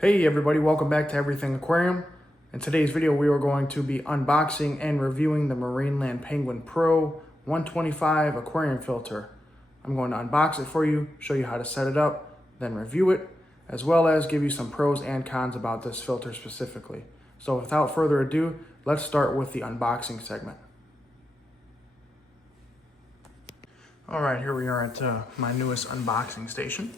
Hey everybody, welcome back to Everything Aquarium. In today's video, we are going to be unboxing and reviewing the Marineland Penguin Pro 125 aquarium filter. I'm going to unbox it for you, show you how to set it up, then review it, as well as give you some pros and cons about this filter specifically. So without further ado, let's start with the unboxing segment. All right, here we are at my newest unboxing station.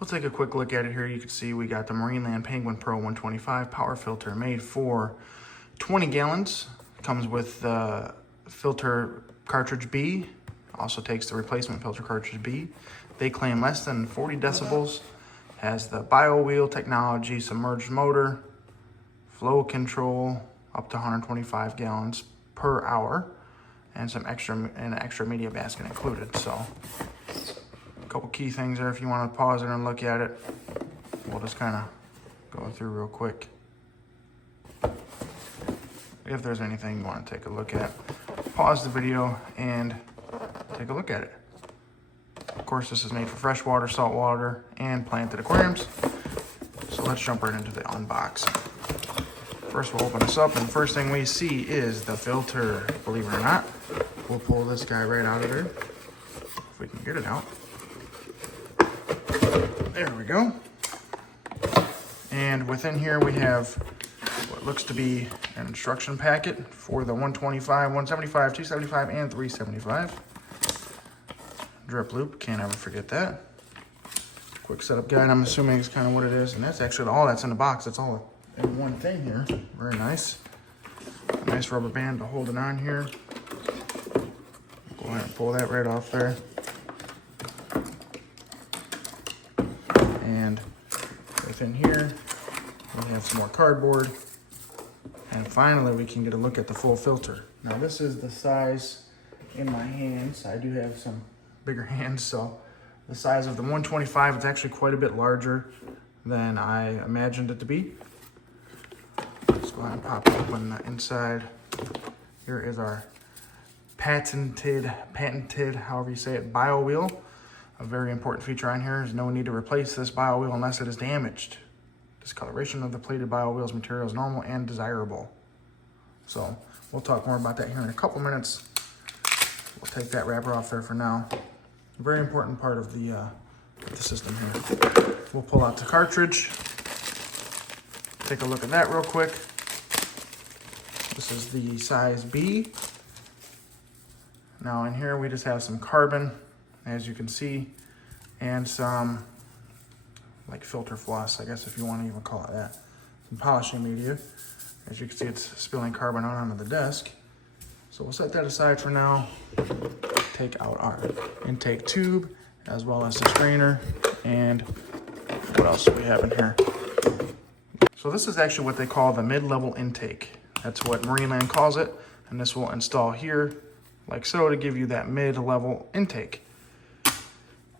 We'll take a quick look at it here. You can see we got the Marineland Penguin Pro 125 power filter made for 20 gallons. Comes with the filter cartridge B. Also takes the replacement filter cartridge B. They claim less than 40 decibels. Has the bio wheel technology, submerged motor, flow control, up to 125 gallons per hour, and some extra media basket included. So a couple key things there if you want to pause it and look at it. We'll just kind of go through real quick. If there's anything you want to take a look at, pause the video and take a look at it. Of course, this is made for freshwater, saltwater, and planted aquariums. So let's jump right into the unboxing. First, we'll open this up, and the first thing we see is the filter. Believe it or not, we'll pull this guy right out of there, if we can get it out. There we go. And within here we have what looks to be an instruction packet for the 125, 175, 275, and 375. Drip loop, can't ever forget that. Quick setup guide, I'm assuming is kind of what it is. And that's actually all that's in the box. That's all in one thing here. Very nice. A nice rubber band to hold it on here. Go ahead and pull that right off there. And within here, we have some more cardboard. And finally, we can get a look at the full filter. Now, this is the size in my hands. I do have some bigger hands, so the size of the 125, it's actually quite a bit larger than I imagined it to be. Let's go ahead and pop open the inside. Here is our patented, however you say it, bio wheel. A very important feature on here is no need to replace this bio wheel unless it is damaged. Discoloration of the plated bio wheel's material is normal and desirable. So we'll talk more about that here in a couple minutes. We'll take that wrapper off there for now. A very important part of the system here. We'll pull out the cartridge. Take a look at that real quick. This is the size B. Now in here we just have some carbon, as you can see, and some like filter floss, I guess if you want to even call it that. Some polishing media. As you can see, it's spilling carbon out onto the desk. So we'll set that aside for now. Take out our intake tube, as well as the strainer, and what else do we have in here? So this is actually what they call the mid-level intake. That's what Marineland calls it, and this will install here, like so, to give you that mid-level intake.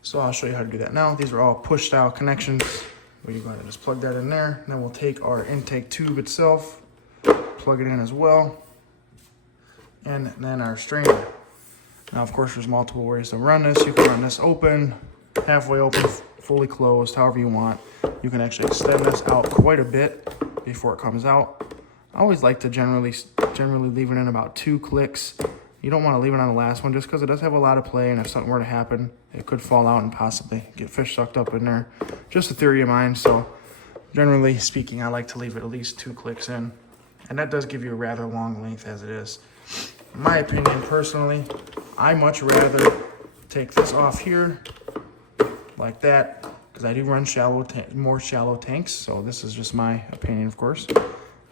So I'll show you how to do that now. These are all push-style connections. We can go ahead and just plug that in there. And then we'll take our intake tube itself, plug it in as well, and then our strainer. Now, of course, there's multiple ways to run this. You can run this open, halfway open, fully closed, however you want. You can actually extend this out quite a bit before it comes out. I always like to generally leave it in about 2 clicks. You don't want to leave it on the last one just because it does have a lot of play, and if something were to happen, it could fall out and possibly get fish sucked up in there. Just a theory of mine, so generally speaking, I like to leave it at least 2 clicks in. And that does give you a rather long length as it is. In my opinion, personally, I much rather take this off here like that, because I do run more shallow tanks, so this is just my opinion, of course,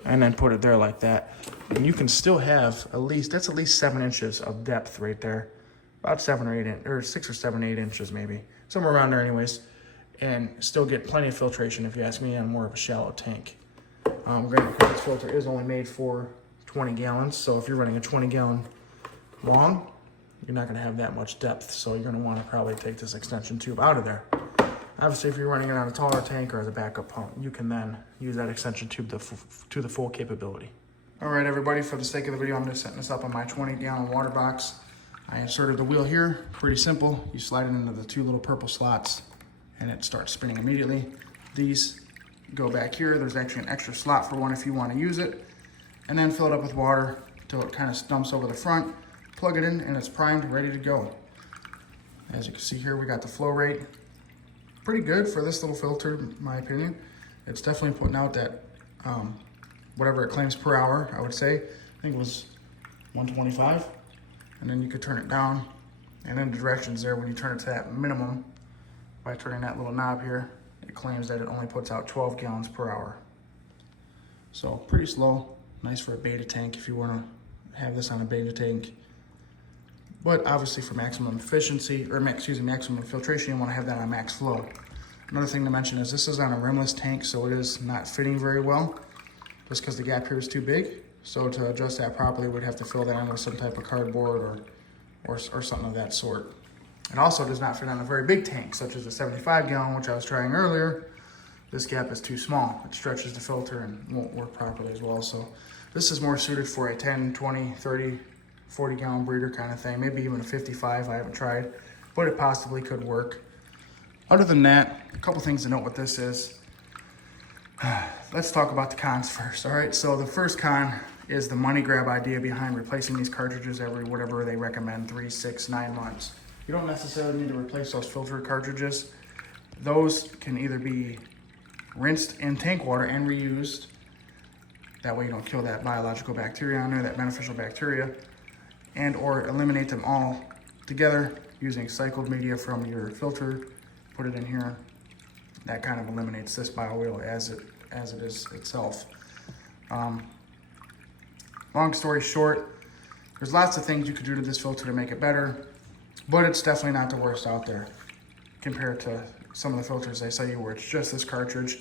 and then put it there like that. And you can still have that's at least 7 inches of depth right there, about 7 or 8 or 6 or 7, 8 inches maybe, somewhere around there anyways, and still get plenty of filtration if you ask me on more of a shallow tank. Granted, this filter is only made for 20 gallons, so if you're running a 20-gallon long, you're not going to have that much depth, so you're going to want to probably take this extension tube out of there. Obviously, if you're running it on a taller tank or as a backup pump, you can then use that extension tube to the full capability. All right, everybody, for the sake of the video, I'm just setting this up on my 20-gallon water box. I inserted the wheel here, pretty simple. You slide it into the 2 little purple slots, and it starts spinning immediately. These go back here. There's actually an extra slot for one if you want to use it. And then fill it up with water until it kind of stumps over the front. Plug it in and it's primed, ready to go. As you can see here, we got the flow rate. Pretty good for this little filter, in my opinion. It's definitely putting out that, whatever it claims per hour, I would say. I think it was 125. And then you could turn it down. And then the directions there, when you turn it to that minimum, by turning that little knob here, it claims that it only puts out 12 gallons per hour. So pretty slow. Nice for a beta tank if you want to have this on a beta tank. But obviously for maximum efficiency, or maximum filtration, you want to have that on max flow. Another thing to mention is this is on a rimless tank, so it is not fitting very well, just because the gap here is too big. So to adjust that properly, we'd have to fill that in with some type of cardboard or something of that sort. It also does not fit on a very big tank, such as a 75 gallon, which I was trying earlier. This gap is too small. It stretches the filter and won't work properly as well. So this is more suited for a 10, 20, 30, 40 gallon breeder kind of thing. Maybe even a 55, I haven't tried, but it possibly could work. Other than that, a couple things to note what this is. Let's talk about the cons first, all right? So the first con is the money grab idea behind replacing these cartridges every whatever they recommend, 3, 6, 9 months. You don't necessarily need to replace those filter cartridges. Those can either be rinsed in tank water and reused. That way you don't kill that biological bacteria on there, that beneficial bacteria, and or eliminate them all together using cycled media from your filter, put it in here. That kind of eliminates this bio-oil as it is itself. Long story short, there's lots of things you could do to this filter to make it better, but it's definitely not the worst out there compared to some of the filters they sell you where it's just this cartridge.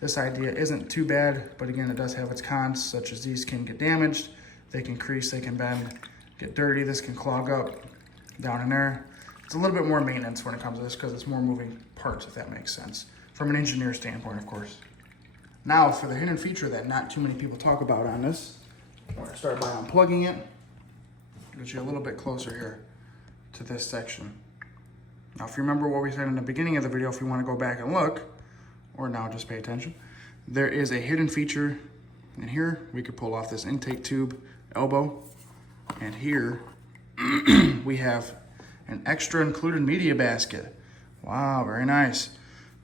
This idea isn't too bad, but again, it does have its cons, such as these can get damaged, they can crease, they can bend, get dirty, this can clog up down in there. It's a little bit more maintenance when it comes to this because it's more moving parts, if that makes sense, from an engineer standpoint, of course. Now, for the hidden feature that not too many people talk about on this, I'm going to start by unplugging it. Get you a little bit closer here to this section. Now, if you remember what we said in the beginning of the video, if you want to go back and look, or now just pay attention, there is a hidden feature in here. We could pull off this intake tube elbow, and here we have an extra included media basket. Wow, very nice.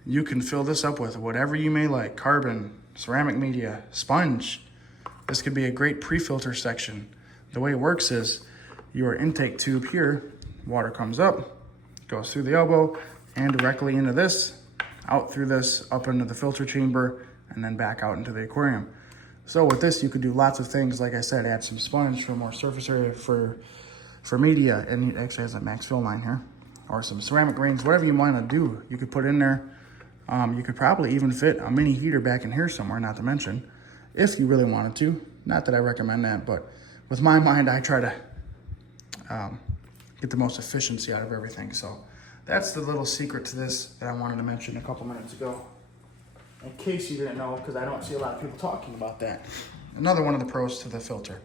You can fill this up with whatever you may like, carbon, ceramic media, sponge. This could be a great pre-filter section. The way it works is your intake tube here, water comes up, goes through the elbow and directly into this, out through this, up into the filter chamber, and then back out into the aquarium. So with this, you could do lots of things. Like I said, add some sponge for more surface area for media, and it actually has a max fill line here, or some ceramic grains, whatever you want to do, you could put in there. You could probably even fit a mini heater back in here somewhere, not to mention, if you really wanted to. Not that I recommend that, but with my mind, I try to get the most efficiency out of everything. So that's the little secret to this that I wanted to mention a couple minutes ago, in case you didn't know, because I don't see a lot of people talking about that. Another one of the pros to the filter.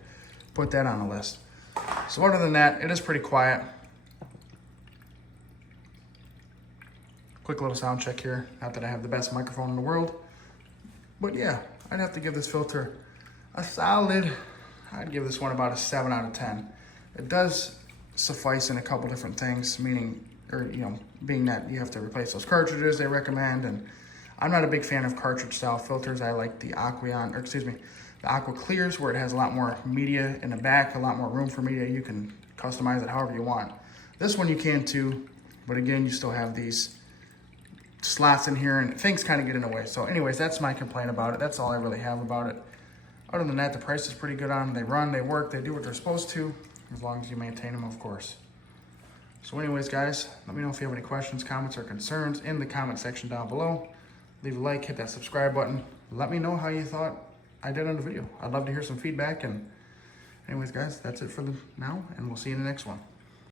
Put that on the list. So other than that, it is pretty quiet. Quick little sound check here. Not that I have the best microphone in the world, but yeah, I'd have to give this filter a solid, I'd give this one about a 7 out of 10. It does suffice in a couple different things, meaning, or being that you have to replace those cartridges they recommend, and I'm not a big fan of cartridge style filters. I like the the Aqua Clears, where it has a lot more media in the back, a lot more room for media. You can customize it however you want. This one you can too, but again, you still have these slots in here and things kind of get in the way. So anyways, that's my complaint about it. That's all I really have about it. Other than that, the price is pretty good on them. They run, they work, they do what they're supposed to, as long as you maintain them, of course. So anyways, guys, let me know if you have any questions, comments, or concerns in the comment section down below. Leave a like, hit that subscribe button. Let me know how you thought I did on the video. I'd love to hear some feedback. And anyways, guys, that's it for now, and we'll see you in the next one.